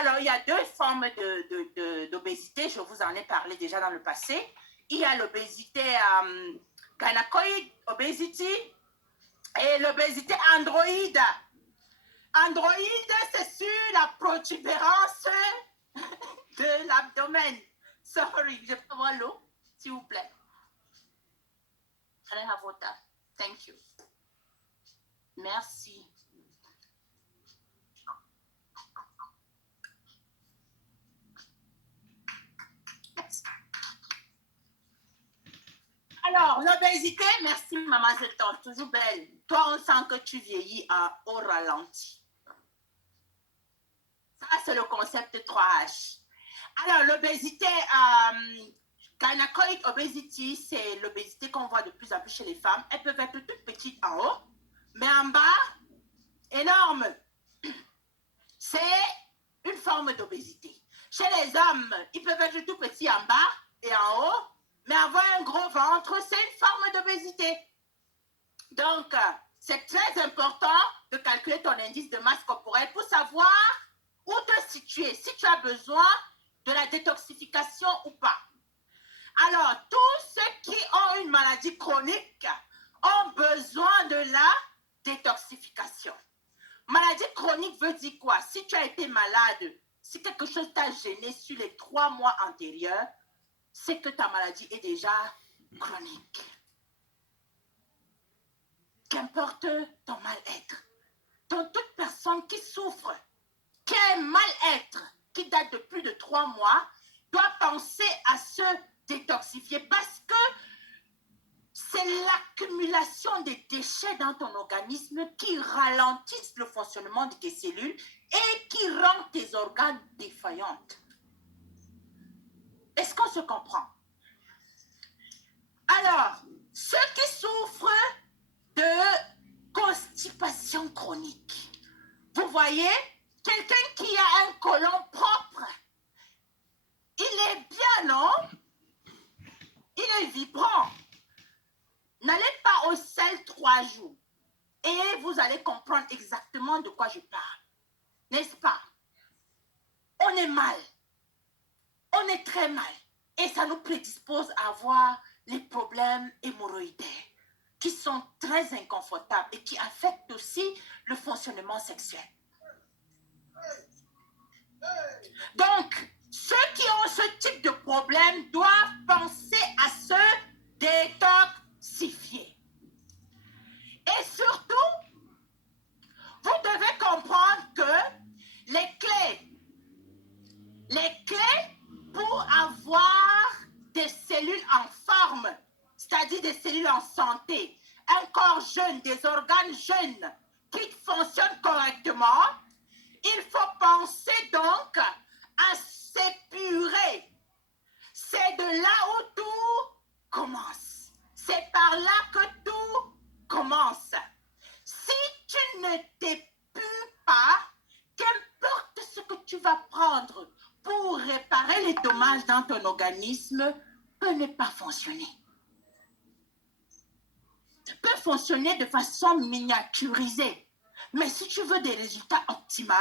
Alors, il y a deux formes d'obésité. Je vous en ai parlé déjà dans le passé. Il y a l'obésité gynacoid obesity et l'obésité androïde. Androïde, c'est sur la protubérance de l'abdomen. Sorry, je peux avoir l'eau, s'il vous plaît. Can I have water? Thank you. Merci. Alors, l'obésité, merci maman, je t'en toujours belle. Toi, on sent que tu vieillis au ralenti. Ça, c'est le concept 3H. Alors, l'obésité, gynacoid obesity, c'est l'obésité qu'on voit de plus en plus chez les femmes. Elles peuvent être toutes petites en haut, mais en bas, énorme. C'est une forme d'obésité. Chez les hommes, ils peuvent être tout petits en bas et en haut, mais avoir un gros ventre, c'est une forme d'obésité. Donc, c'est très important de calculer ton indice de masse corporelle pour savoir où te situer, si tu as besoin de la détoxification ou pas. Alors, tous ceux qui ont une maladie chronique ont besoin de la détoxification. Maladie chronique veut dire quoi? Si tu as été malade, si quelque chose t'a gêné sur les 3 mois antérieurs, c'est que ta maladie est déjà chronique. Qu'importe ton mal-être. Donc, toute personne qui souffre, qui a un mal-être qui date de plus de 3 mois, doit penser à se détoxifier parce que c'est l'accumulation des déchets dans ton organisme qui ralentissent le fonctionnement de tes cellules et qui rend tes organes défaillants. Est-ce qu'on se comprend? Alors, ceux qui souffrent de constipation chronique, vous voyez, quelqu'un qui a un côlon propre, il est bien, non? Il est vibrant. N'allez pas au sel 3 jours et vous allez comprendre exactement de quoi je parle. N'est-ce pas? On est mal. On est très mal. Et ça nous prédispose à avoir les problèmes hémorroïdaires qui sont très inconfortables et qui affectent aussi le fonctionnement sexuel. Donc, ceux qui ont ce type de problème doivent penser à se détoxifier. Et surtout, vous devez comprendre que les clés pour avoir des cellules en forme, c'est-à-dire des cellules en santé, un corps jeune, des organes jeunes qui fonctionnent correctement, il faut penser donc à s'épurer. C'est de là où tout commence. C'est par là que tout commence. Si tu ne t'épures pas, qu'importe ce que tu vas prendre pour réparer les dommages dans ton organisme, peut ne pas fonctionner. Peut fonctionner de façon miniaturisée. Mais si tu veux des résultats optimaux,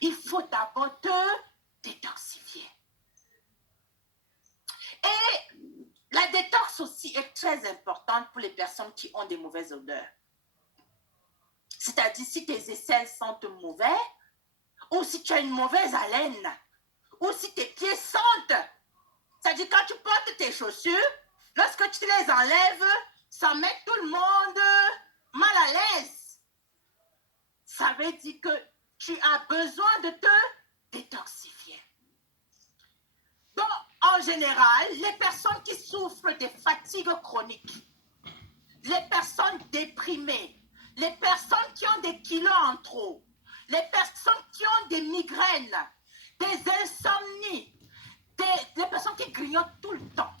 il faut d'abord te détoxifier. Et la détox aussi est très importante pour les personnes qui ont des mauvaises odeurs. C'est-à-dire si tes aisselles sentent mauvais, ou si tu as une mauvaise haleine, ou si tes pieds sentent. C'est-à-dire quand tu portes tes chaussures, lorsque tu les enlèves, ça met tout le monde mal à l'aise. Ça veut dire que tu as besoin de te détoxifier. Donc, en général, les personnes qui souffrent de fatigue chronique, les personnes déprimées, les personnes qui ont des kilos en trop, les personnes qui ont des migraines, des insomnies, les personnes qui grignotent tout le temps,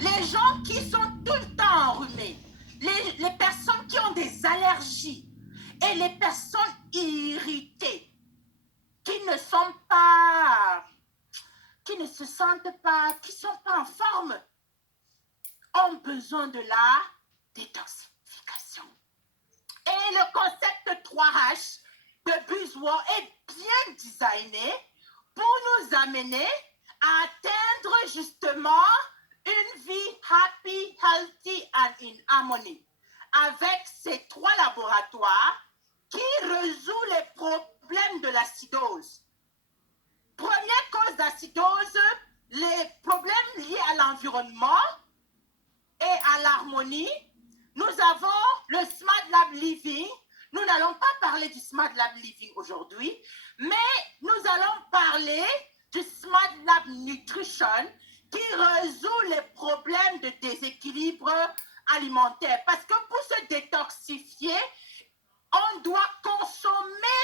les gens qui sont tout le temps enrhumés, les personnes qui ont des allergies et les personnes irritées, qui ne sont pas, qui ne se sentent pas, qui ne sont pas en forme, ont besoin de la détoxification. Et le concept 3H de BuzzWorld est bien designé pour nous amener à atteindre justement une vie happy, healthy and in harmony avec ces 3 laboratoires qui résout les problèmes de l'acidose. Première cause d'acidose, les problèmes liés à l'environnement et à l'harmonie. Nous avons le Smart Lab Living. Nous n'allons pas parler du Smart Lab Living aujourd'hui, mais nous allons parler du Smart Lab Nutrition qui résout les problèmes de déséquilibre alimentaire. Parce que pour se détoxifier, on doit consommer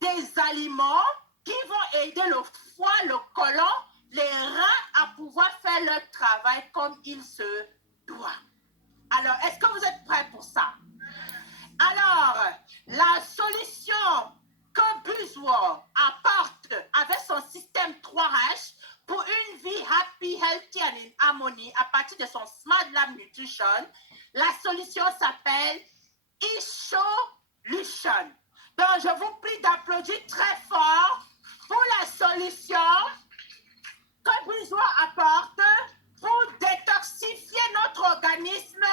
des aliments qui vont aider le foie, le côlon, les reins à pouvoir faire leur travail comme il se doit. Alors, est-ce que vous êtes prêts pour ça? Alors, la solution que BuzzWorld apporte avec son système 3H pour une vie happy, healthy and in harmony à partir de son Smart Lab Nutrition, la solution s'appelle iSolution. Donc, je vous prie d'applaudir très fort pour la solution que BuzzWorld apporte pour détoxifier notre organisme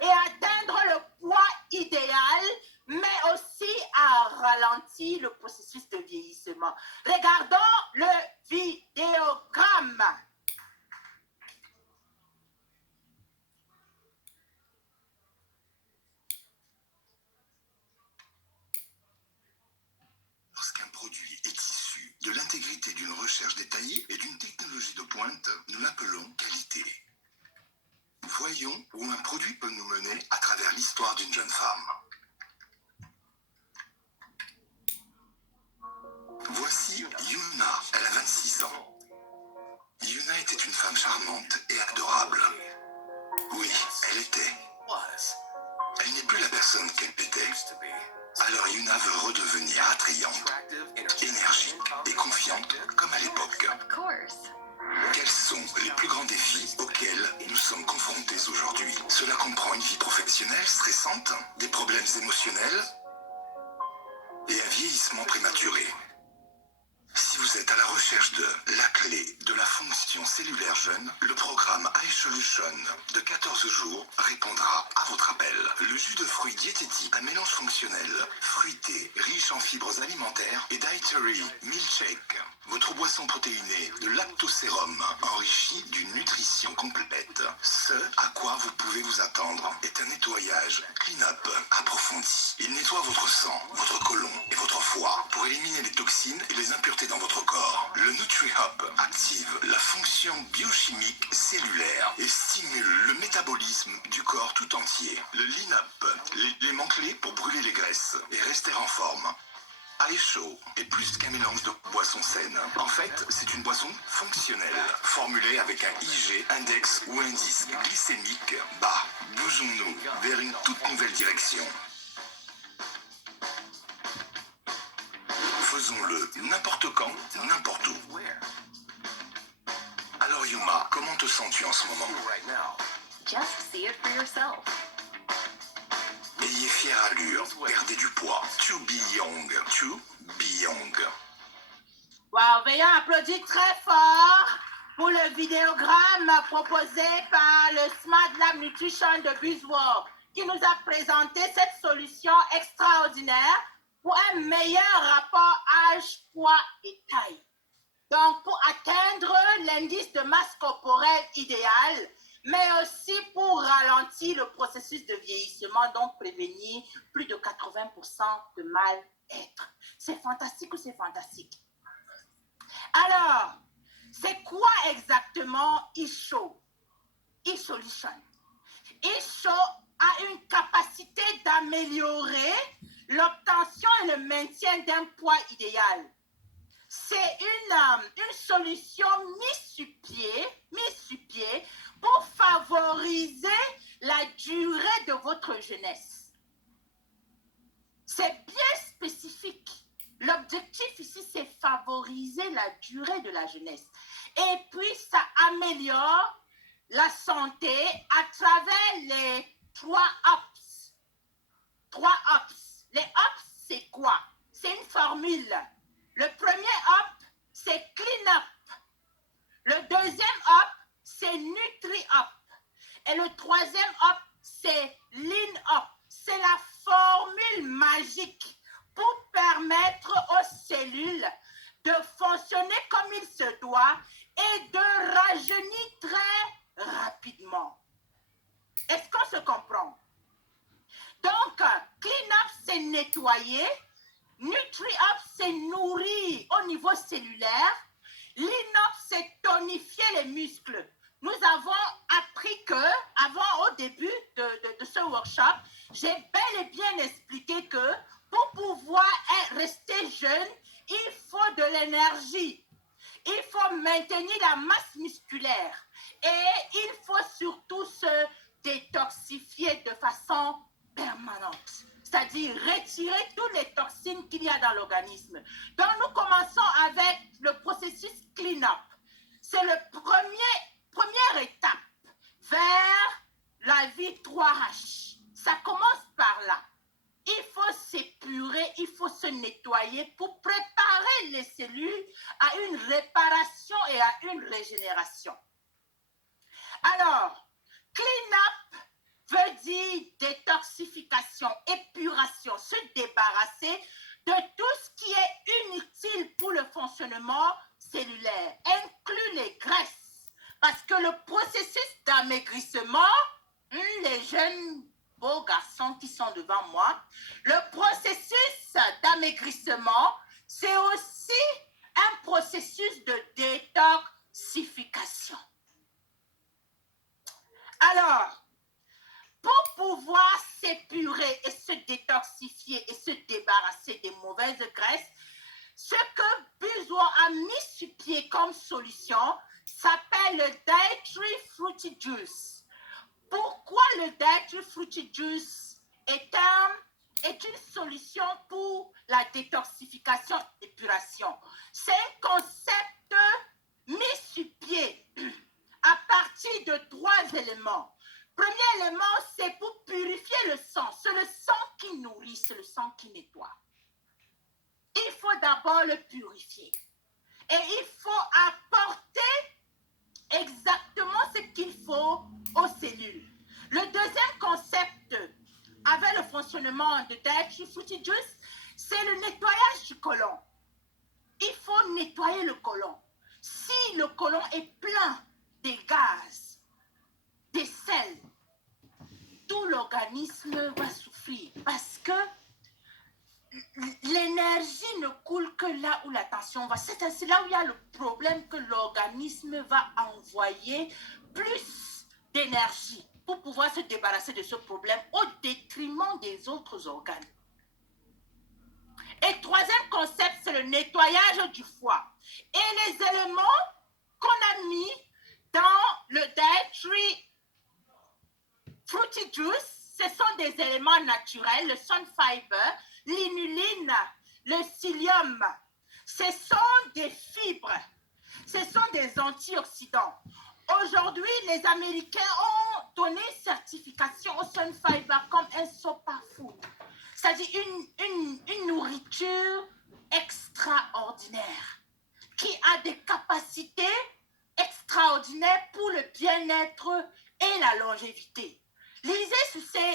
et atteindre le poids idéal, mais aussi à ralentir le processus de vieillissement. Regardons le vidéogramme. Lorsqu'un produit est issu de l'intégrité d'une recherche détaillée et d'une technologie de pointe, nous l'appelons qualité. Voyons où un produit peut nous mener à travers l'histoire d'une jeune femme. Voici Yuna, elle a 26 ans. Yuna était une femme charmante et adorable. Oui, elle était. Elle n'est plus la personne qu'elle était. Alors Yuna veut redevenir attrayante, énergique et confiante comme à l'époque. Quels sont les plus grands défis auxquels nous sommes confrontés aujourd'hui? Cela comprend une vie professionnelle stressante, des problèmes émotionnels et un vieillissement prématuré. Si vous êtes à la recherche de la clé de la fonction cellulaire jeune, le programme iSolution de 14 jours répondra à votre appel. Le jus de fruits diététique, un mélange fonctionnel, fruité, riche en fibres alimentaires et dietary milkshake. Votre boisson protéinée de lactosérum enrichie d'une nutrition complète. Ce à quoi vous pouvez vous attendre est un nettoyage clean-up approfondi. Il nettoie votre sang, votre côlon et votre foie pour éliminer les toxines et les impuretés dans votre corps. Le NutriHub active la fonction biochimique cellulaire et stimule le métabolisme du corps tout entier. Le Lean-Up, l'élément clé pour brûler les graisses et rester en forme. iShow est plus qu'un mélange de boissons saines. En fait, c'est une boisson fonctionnelle, formulée avec un IG, index ou indice glycémique bas. Bougeons-nous vers une toute nouvelle direction. Faisons-le n'importe quand, n'importe où. Alors Yuma, comment te sens-tu en ce moment? Just see it for yourself. Ayez fière allure, perdez du poids. To be young, to be young. Wow, veuillez applaudir très fort pour le vidéogramme proposé par le Smart Lab Nutrition de BuzzWorld qui nous a présenté cette solution extraordinaire pour un meilleur rapport âge, poids et taille. Donc, pour atteindre l'indice de masse corporelle idéal, mais aussi pour ralentir le processus de vieillissement, donc prévenir plus de 80% de mal-être. C'est fantastique ou c'est fantastique? Alors, c'est quoi exactement iShow? iSolution. iShow a une capacité d'améliorer l'obtention et le maintien d'un poids idéal. C'est une solution mise sur pied pour favoriser la durée de votre jeunesse. C'est bien spécifique. L'objectif ici, c'est favoriser la durée de la jeunesse. Et puis, ça améliore la santé à travers les 3 ups. 3 ups. Les ups, c'est huile. Le premier hop, c'est Clean Up. Le deuxième hop, c'est Nutri Up. Et le troisième hop, c'est Lean Up. C'est la formule magique pour permettre aux cellules de fonctionner comme il se doit et de rajeunir très rapidement. Est-ce qu'on se comprend? Donc, Clean Up, c'est nettoyer. Nutri Up, c'est nourrir au niveau cellulaire. Lean Up, c'est tonifier les muscles. Nous avons appris que, au début de ce workshop, j'ai bel et bien expliqué que pour pouvoir rester jeune, il faut de l'énergie. Il faut maintenir la masse musculaire. Et il faut surtout se détoxifier de façon permanente. C'est-à-dire retirer toutes les toxines qu'il y a dans l'organisme. Donc, nous commençons avec le processus clean-up. C'est la première étape vers la vie 3H. Ça commence par là. Il faut s'épurer, il faut se nettoyer pour préparer les cellules à une réparation et à une régénération. Alors, clean-up veut dire détoxification, épuration, se débarrasser de tout ce qui est inutile pour le fonctionnement cellulaire, inclut les graisses. Parce que le processus d'amaigrissement, les jeunes beaux garçons qui sont devant moi, le processus d'amaigrissement, c'est aussi un processus de détoxification. Alors, pour pouvoir s'épurer et se détoxifier et se débarrasser des mauvaises graisses, ce que Buzzo a mis sur pied comme solution s'appelle le Dietary Fruity Juice. Pourquoi le Dietary Fruity Juice est une solution pour la détoxification et l'épuration? C'est un concept mis sur pied à partir de 3 éléments. Premier élément, c'est pour purifier le sang. C'est le sang qui nourrit, c'est le sang qui nettoie. Il faut d'abord le purifier. Et il faut apporter exactement ce qu'il faut aux cellules. Le deuxième concept avec le fonctionnement de Dietary Fruity Juice, c'est le nettoyage du côlon. Il faut nettoyer le côlon. Si le côlon est plein de gaz, des sels, tout l'organisme va souffrir parce que l'énergie ne coule que là où la tension va. C'est là où il y a le problème que l'organisme va envoyer plus d'énergie pour pouvoir se débarrasser de ce problème au détriment des autres organes. Et troisième concept, c'est le nettoyage du foie. Et les éléments qu'on a mis dans le Dietary Fruity Juice, ce sont des éléments naturels, le sun fiber, l'inuline, le psyllium. Ce sont des fibres, ce sont des antioxydants. Aujourd'hui, les Américains ont donné certification au sun fiber comme un superfood. C'est-à-dire une nourriture extraordinaire qui a des capacités extraordinaires pour le bien-être et la longévité. Lisez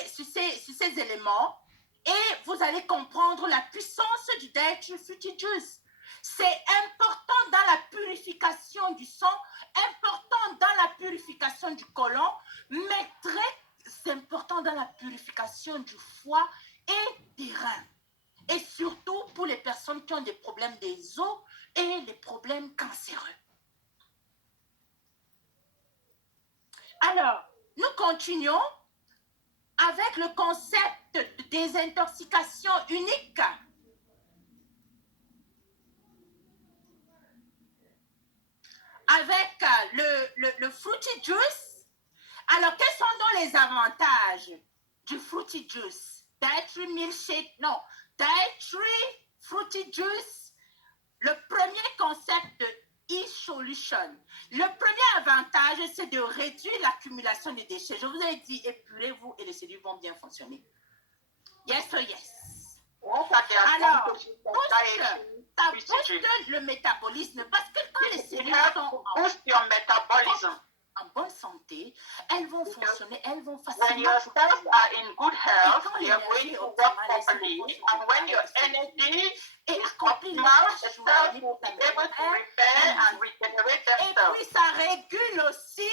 sur ces éléments et vous allez comprendre la puissance du Dietary Fruity Juice. C'est important dans la purification du sang, important dans la purification du côlon, mais très important dans la purification du foie et des reins. Et surtout pour les personnes qui ont des problèmes des os et des problèmes cancéreux. Alors, nous continuons avec le concept de désintoxication unique. Avec le Fruity Juice. Alors, quels sont donc les avantages du Fruity Juice? Dietary Milkshake, non. Dietary Fruity Juice, le premier concept de e-solution. Le premier avantage, c'est de réduire l'accumulation des déchets. Je vous ai dit, épurez-vous et les cellules vont bien fonctionner. Yes or yes? Alors, pour Ça booste le métabolisme parce que quand les cellules sont boost your metabolism. en bonne santé, elles vont fonctionner, elles vont When facilement. your cells are in good health, quand they are l'énergie going to est work optimale, properly. elles And vont when your fonctionner. energy Et is accomplir les optimal, tâches the cells journalières will be able to pour repair and regenerate Et themselves. puis ça régule aussi